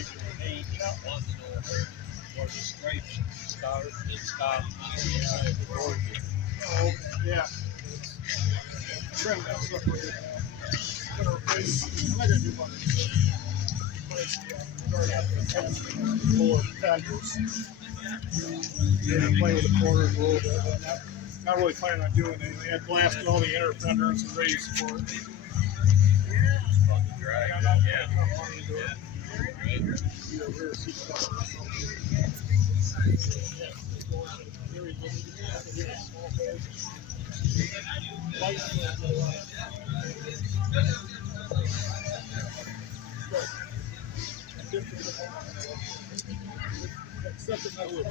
Hey, wanted to know where the stripes start and stop. Oh, okay. Yeah. Trim that stuff right now. I'm gonna replace. I'm not gonna do much. Replace the guard after the test. Lower fenders. Maybe play with the corners a little bit, but not really planning on doing anything. I blasted all the inner fenders and raised for it. It's fun to drive. Yeah, I'm not Yeah. putting enough money into it. Right. Either rear seat cover or something. Yeah, very limited. Very small holes. Lights will go on. Except it's not wood.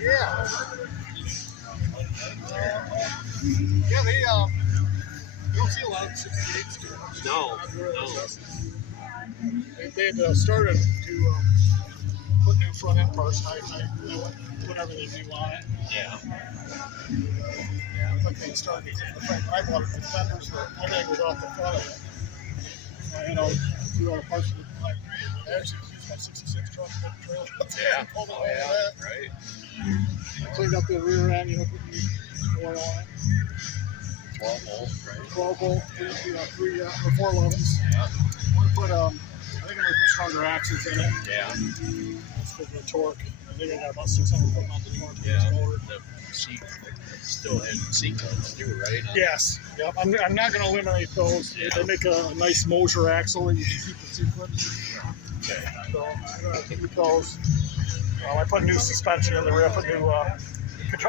Yeah. Yeah, they you don't see a lot of 68s too much. No, They had started to put new front end parts. I put everything new on it. Yeah. Like they started to clean the front. I bought it with fenders, but everything was off the front of it. You know, threw all the parts of it. I actually used my 66 truck trailer. Yeah. Pulled it Oh, all yeah. of that. Right. Cleaned up the rear end, you know, put new oil on it. 12 volts, right? 12 volt, three or 411s. Yeah. I'm gonna put I think I'm gonna put stronger axles in it. Yeah. That's for the torque. I think I got about 600 foot pounds of torque in Yeah. this motor. The seat still had seat belts too, right? Yes. Yep. I'm not going to eliminate those. Yeah. They make a nice Moser axle that you can keep the seat clips. Okay. So I'm going to keep those. I put new suspension in the rear. I put new upper and